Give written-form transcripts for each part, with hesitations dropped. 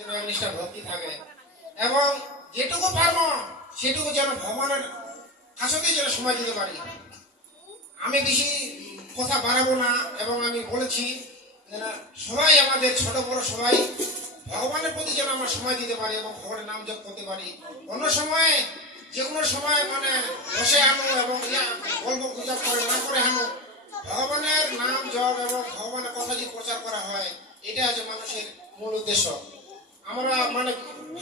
যেন নিষ্ঠা ভক্তি থাকে এবং যেটুকু পারবো সেটুকু যেন ভগবানের কাছতে যেন সময় দিতে পারি। আমি বেশি কথা বাড়াবো না এবং আমি বলেছি যেন সবাই আমাদের ছোট বড় সবাই ভগবানের প্রতি যেন আমরা সময় দিতে পারি এবং ভগবানের নাম জপ করতে পারি। অন্য সময় যে কোনো সময় মানে বসে আনো এবং গল্প গুজব করে না করে আনো, ভগবানের নাম জপ এবং ভগবানের কথা যদি প্রচার করা হয়, এটা হচ্ছে মানুষের মূল উদ্দেশ্য। আমরা মানে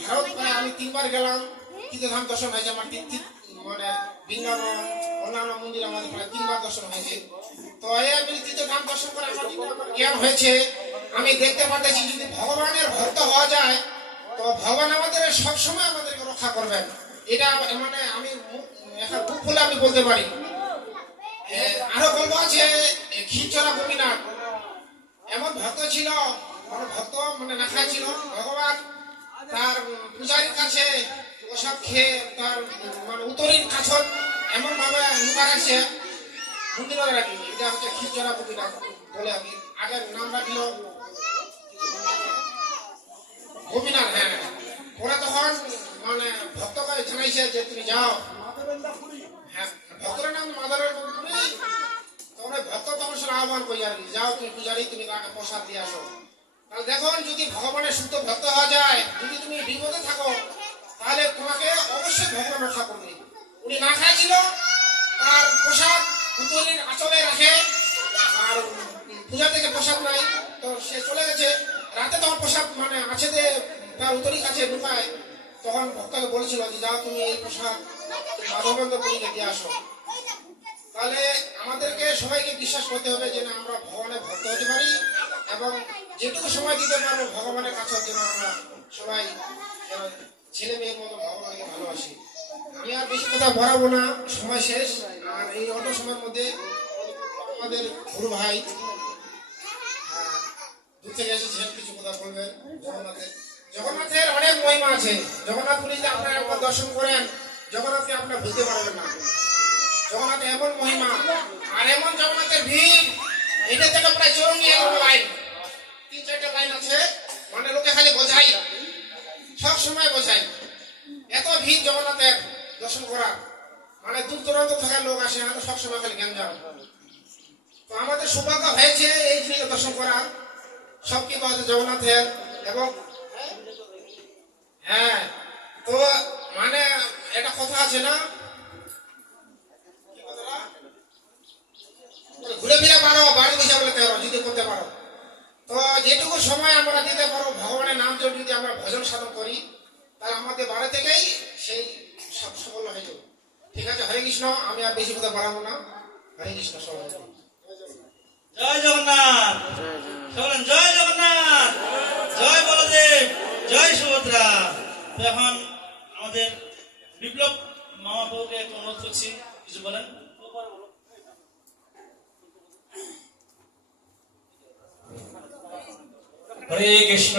ভারত প্রায় আমি 3বার গেলাম, তীর্থধাম দর্শন হয়েছে আমার মানে বৃন্দাবন অন্যান্য মন্দির আমাদের প্রায় 3বার দর্শন হয়েছে। তো আমি তীর্থধাম দর্শন করে আমার জ্ঞান হয়েছে, আমি দেখতে পাচ্ছি যদি ভগবানের ভক্ত হওয়া যায় তো ভগবান আমাদের সবসময় আমাদেরকে রক্ষা করবেন। এটা মানে আমি এখন বুক খুলে আমি বলতে পারি। আরো গল্প আছে, ক্ষীরচোরা গোপীনাথ এমন ভক্ত ছিল, মানে ভক্ত মানে না খাইছিল, ভগবান তার পূজারীর কাছে প্রসাদ খেয়ে তার মানে উত্তরীর কাছত এমন ভাবে লুকা রাখছে মন্দির রাখি। এটা হচ্ছে ক্ষীরচোরা গোপীনাথ বলে আমি আগের নাম রাখলো গোপীনাথ। হ্যাঁ, ওরা তখন মানে ভক্তকে জানাইছে যে তুমি যাও, হ্যাঁ ভক্তের নাম মাদারের পুরী, তখন ভক্ত তখন সে আহ্বান করি আর কি, যাও তুমি পূজারি তুমি তাকে প্রসাদ দিয়ে আসো। তাহলে দেখুন যদি ভগবানের শুদ্ধ ভক্ত হওয়া যায়, যদি তুমি বিপদে থাকো তাহলে তোমাকে অবশ্যই ভগবান রক্ষা করবে। উনি না খাইছিল, তার প্রসাদ উত্তরীর আঁচলে রাখে, আর পূজা থেকে প্রসাদ নাই, তো সে চলে গেছে। রাতে তখন প্রসাদ মানে আছে যে তার উত্তরীর কাছে ঢুকায়, তখন ভক্তকে বলেছিল যে যাও তুমি এই প্রসাদ মাধবেন্দ্র পুরীকে দিয়ে আসো। তাহলে আমাদেরকে সবাইকে বিশ্বাস করতে হবে যে না আমরা ভগবানের ভক্ত হতে পারি এবং যেটুকু সময় দিতে পারবো ভগবানের কাছে যেন আমরা সবাই ছেলে মেয়ের মতো ভগবানকে ভালোবাসি। আমি আর বেশি কথা বাড়াবো না, সময় শেষ। আর এই অল্প সময়ের মধ্যে আমাদের গুরু ভাই দূর থেকে এসেছেন, কিছু কথা বলবেন জগন্নাথের অনেক মহিমা আছে। জগন্নাথ পুরীতে আপনারা একবার দর্শন করেন, জগন্নাথকে আপনারা ভুলতে পারবেন না। জগন্নাথ এমন মহিমা আর এমন জগন্নাথের ভিড়, এটা থেকে প্রায় চৌরঙ্গি লাইন 3-4টা লাইন আছে, মানে লোকে খালি বোঝাই, সব সময় বোঝাই। এত ভিড় জগন্নাথের দর্শন করা, মানে দূর দূরান্ত থাকার লোক আসে, আমি সব সময় খালি গ্যাঞ্জাম। তো আমাদের সৌভাগ্য হয়েছে এই জিনিস দর্শন করার, সব কিছু আছে জগন্নাথের। এবং হ্যাঁ, তো মানে একটা কথা আছে না, ঘুরে ফিরে পারো বাড়ি বসে বলে যদি করতে পারো, তো যেটুকু সময় আমরা দিতে পারো ভগবানের নাম জপ যদি আমরা ভজন সাধন করি, তাহলে আমাদের বাড়ি থেকেই সেই সফল হয়ে যাবে। ঠিক আছে, হরে কৃষ্ণ। আমি আর বেশি কথা বাড়াবো না। হরে কৃষ্ণ। সবাই জয় জগন্নাথ, জয় জগন্নাথ, জয় বলদেব, জয় সুভদ্রা। তো এখন আমাদের বিপ্লব মামাবাবুকে একটু অনুরোধ করছি, কিছু বলেন। হরে কৃষ্ণ।